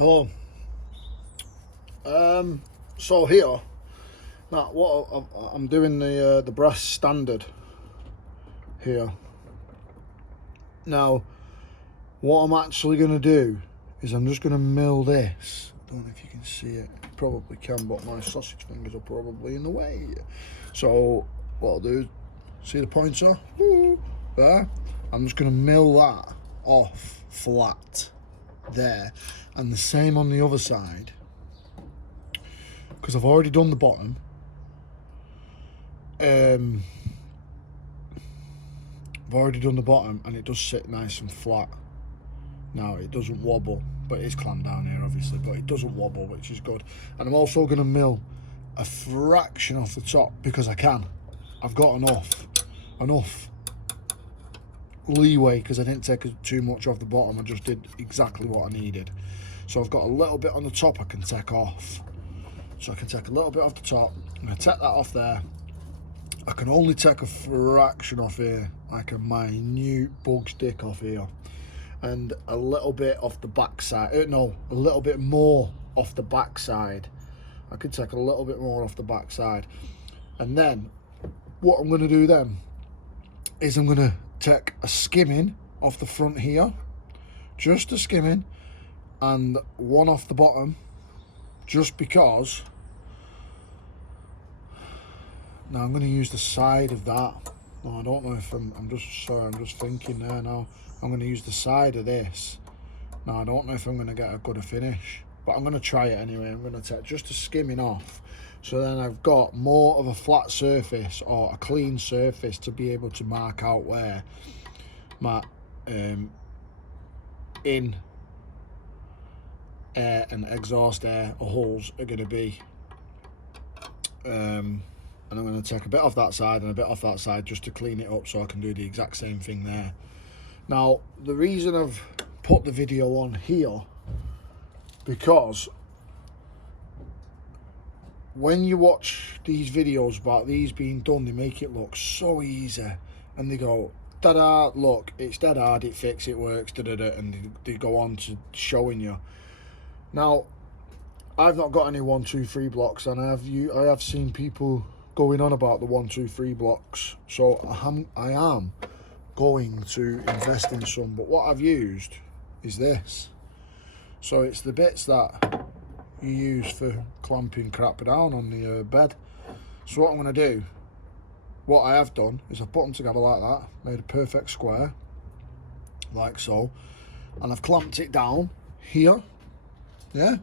Hello. So here, now what I'm doing the brass standard here. Now, what I'm actually going to do is I'm just going to mill this. I don't know if you can see it. You probably can, but my sausage fingers are probably in the way. So what I'll do, see the pointer? There. I'm just going to mill that off flat there, and the same on the other side, because I've already done the bottom. I've already done the bottom and it does sit nice and flat. Now it doesn't wobble, but it's clamped down here obviously, but it doesn't wobble, which is good. And I'm also going to mill a fraction off the top because I can. I've got enough leeway because I didn't take too much off the bottom. I just did exactly what I needed. So I've got a little bit on the top I can take off. So I can take a little bit off the top. I'm going to take that off there. I can only take a fraction off here, like a minute bug's dick off here, and a little bit off the back side. No, a little bit more off the back side. I could take a little bit more off the back side. And then what I'm going to do then is I'm going to take a skimming off the front here, just a skimming, and one off the bottom, just because. Now I'm going to use the side of that. No, I don't know if I'm just thinking there now. I'm going to use the side of this. Now I don't know if I'm going to get a good finish, but I'm going to try it anyway. I'm going to take just a skimming off, so then I've got more of a flat surface or a clean surface to be able to mark out where my in air and exhaust air holes are going to be. And I'm going to take a bit off that side and a bit off that side just to clean it up so I can do the exact same thing there. Now, the reason I've put the video on here, because when you watch these videos about these being done, they make it look so easy. And they go, ta-da, look, it's dead hard, it fits, it works, da-da-da, and they go on to showing you. Now, I've not got any 1, 2, 3 blocks, and I have seen people going on about the 1, 2, 3 blocks, so I am going to invest in some. But what I've used is this. So it's the bits that you use for clamping crap down on the bed. So what I'm going to do, what I have done, is I've put them together like that, made a perfect square, like so, and I've clamped it down here, yeah,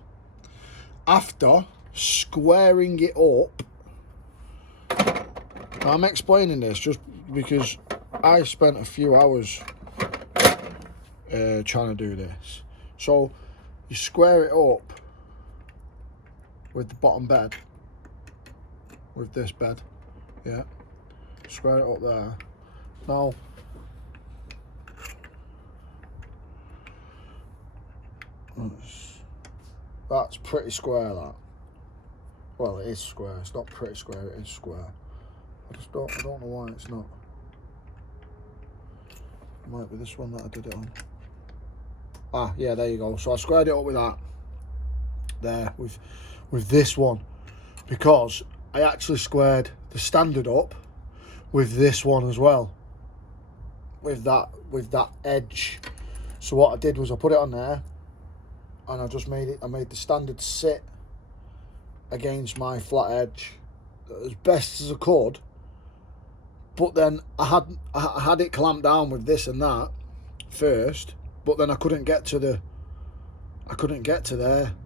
after squaring it up. Now, I'm explaining this just because I spent a few hours trying to do this. So you square it up with the bottom bed, with this bed, yeah, square it up there. Now that's pretty square, that. Well, it is square. It's not pretty square, it is square. I don't know why it's not. It might be this one that I did it on. Ah, yeah, there you go. So I squared it up with that there, with this one, because I actually squared the standard up with this one as well, with that edge. So what I did was I put it on there, and I made the standard sit against my flat edge as best as I could. But then I had it clamped down with this and that first, but then I couldn't get to there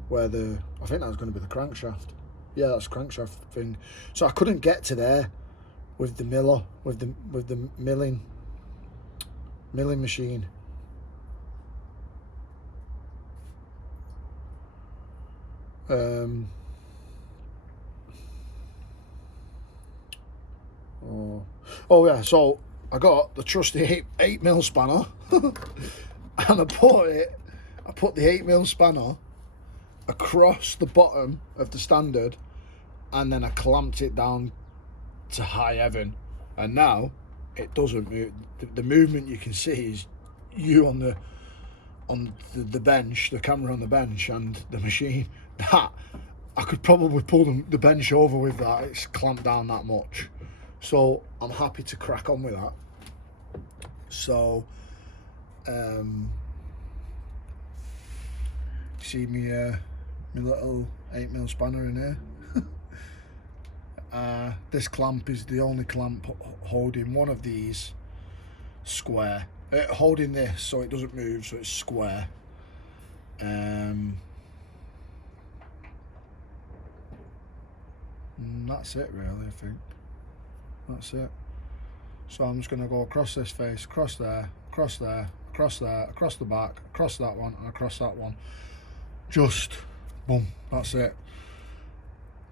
where I think that was going to be the crankshaft. Yeah, that's the crankshaft thing. So I couldn't get to there with the miller, with the milling machine. Oh yeah, so I got the trusty 8mm spanner and I put the 8mm spanner across the bottom of the standard, and then I clamped it down to high heaven, and now it doesn't move. The movement you can see is you on on the bench, the camera on the bench and the machine, that I could probably pull the bench over with that. It's clamped down that much. So I'm happy to crack on with that. So see me my little 8mm spanner in here. This clamp is the only clamp holding one of these square, holding this so it doesn't move, so it's square. That's it really, I think. That's it. So I'm just going to go across this face, across there, across there, across there, across the back, across that one, and across that one. Just boom, that's it.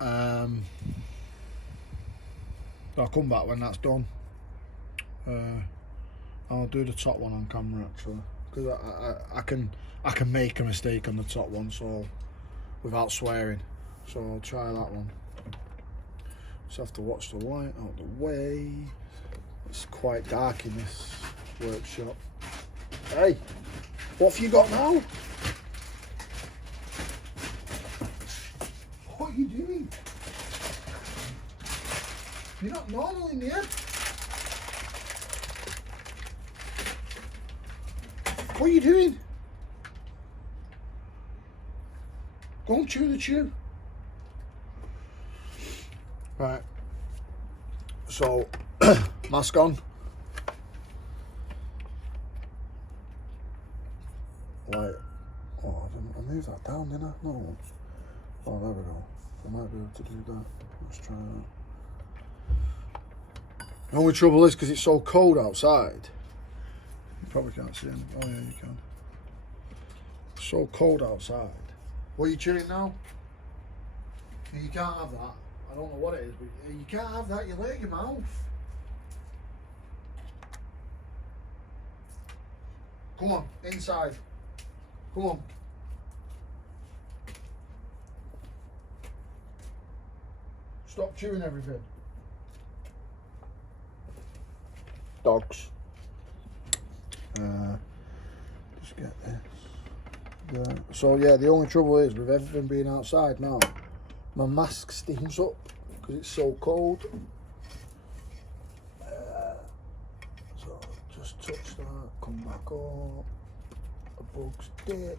I'll come back when that's done. I'll do the top one on camera actually, because I can make a mistake on the top one, so without swearing. So I'll try that one. Just have to watch the light out the way. It's quite dark in this workshop. Hey, what have you got now? What are you doing? You're not normal in here. What are you doing? Go and chew the chew. Right. So, mask on. Right. Oh, I moved that down, didn't I? No. Oh, there we go. I might be able to do that. Let's try that. The only trouble is because it's so cold outside. You probably can't see anything. Oh yeah, you can. It's so cold outside. What are you chewing now? You can't have that. I don't know what it is, but you can't have that. You let your mouth. Come on, inside. Come on. Stop chewing everything. Dogs. Just get this. Yeah. So yeah, the only trouble is with everything being outside now, my mask steams up because it's so cold. So just touch that, come back up. A bug's dick.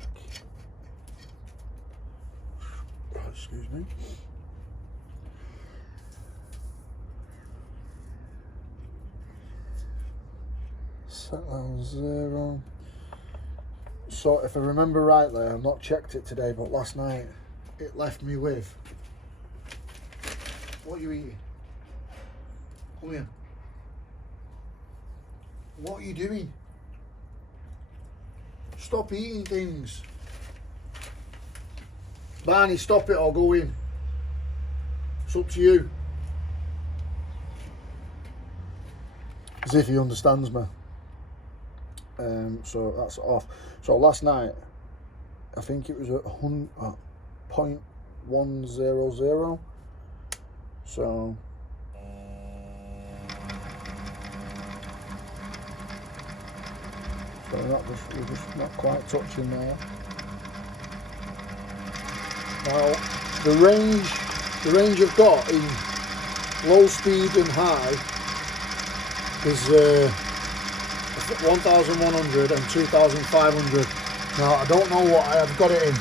Excuse me. Set that on 0. So if I remember rightly, I've not checked it today, but last night it left me with. What are you eating? Come here. What are you doing? Stop eating things. Barney, stop it or go in. It's up to you. As if he understands me. So that's off. So last night, I think it was at 0.100. So we're just not quite touching there. Now the range I've got in low speed and high is 1,100 and 2,500. Now I don't know what I have got it in.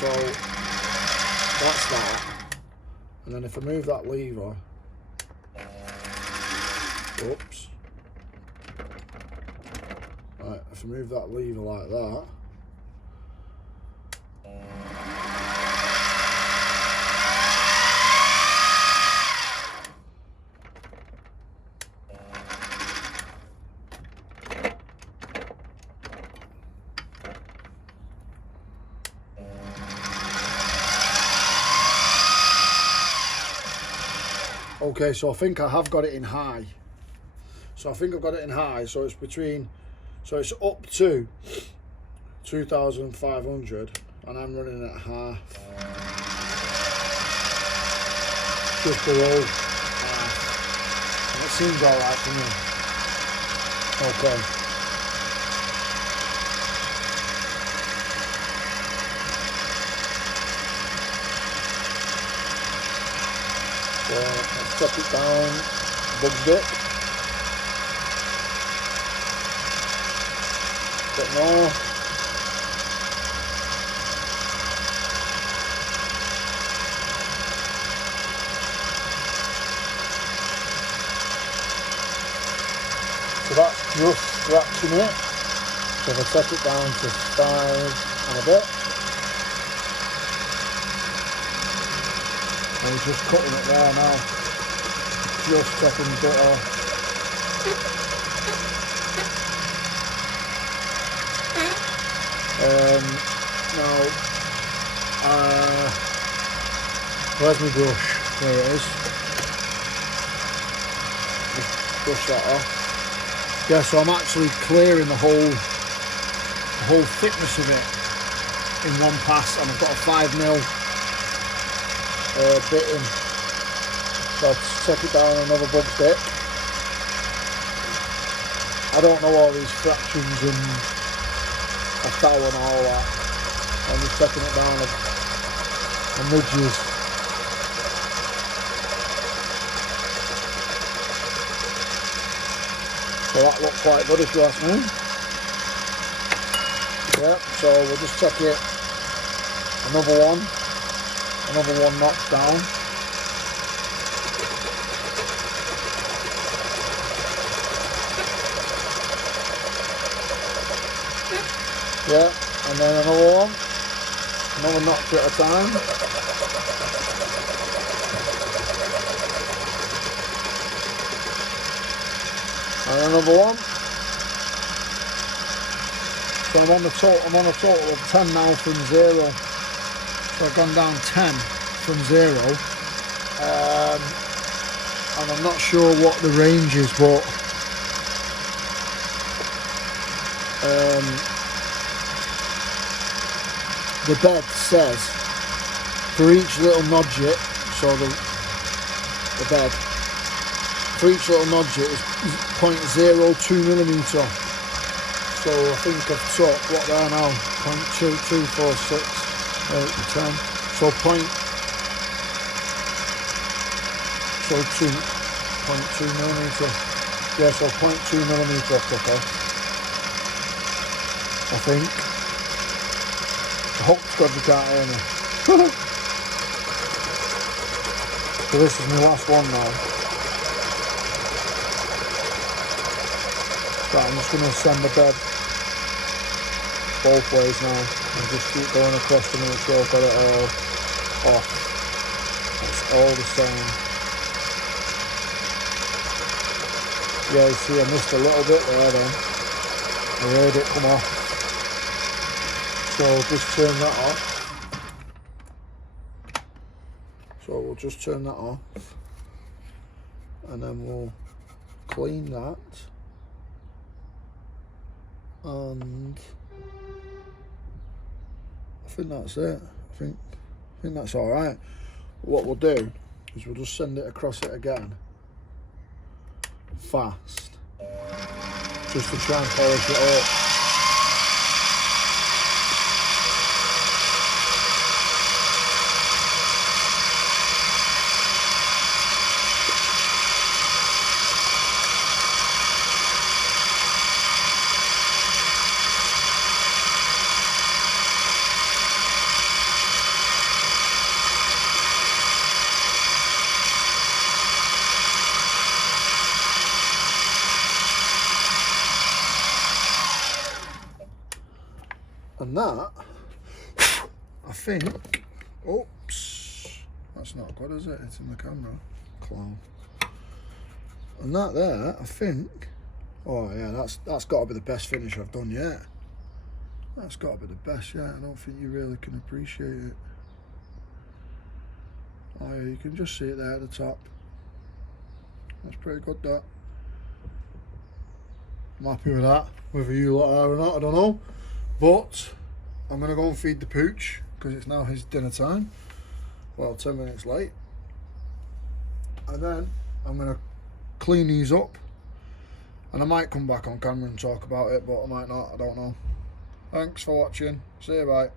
So that's that. And then if I move that lever, oops. Right, if I move that lever like that. Okay, so I think I have got it in high. So I think I've got it in high, so it's between, so it's up to 2,500 and I'm running at half. Just below half. And it seems alright for me. Okay. let's chop it down, bug bit. Bit more. So that's just scratching it. So if I take it down to 5 and a bit, and we're just cutting it there now, just chopping the bit off. Now, where's my brush? There it is. Just brush that off. Yeah, so I'm actually clearing the whole thickness of it in one pass, and I've got a 5mm bit in. So I'll take it down another bug bit. I don't know all these fractions and a thou and all that. I'm just taking it down a midges. So that looks quite good if you ask me. Yeah, so we'll just check it. Another one notch down. Yeah, and then another notch at a time. And another one. So I'm on a total of 10 now from 0. So I've gone down 10 from 0. And I'm not sure what the range is, but the bed says for each little nodget, so the bed, for each little nodget is 0.02mm. So I think I've took what they are now, 0.2246, 8, 10. So 2.2mm. Yeah, so 0.2mm I've took off, I think. I hope to God you can't hear me. So this is my last one now. So I'm just going to send the bed both ways now and just keep going across to make sure I've got it all off. It's all the same. Yeah, you see I missed a little bit there then. I heard it come off. So we'll just turn that off. So we'll just turn that off. And then we'll clean that. And I think that's it. I think that's all right. What we'll do is we'll just send it across it again, fast, just to try and polish it up. And that, I think, oops, that's not good, is it? It's in the camera, clown. And that there, I think, oh yeah, that's got to be the best finish I've done yet. That's got to be the best yet. I don't think you really can appreciate it. Oh yeah, you can just see it there at the top. That's pretty good, that. I'm happy with that. Whether you lot are or not, I don't know. But I'm going to go and feed the pooch because it's now his dinner time. Well, 10 minutes late. And then I'm going to clean these up. And I might come back on camera and talk about it, but I might not. I don't know. Thanks for watching. See you, bye.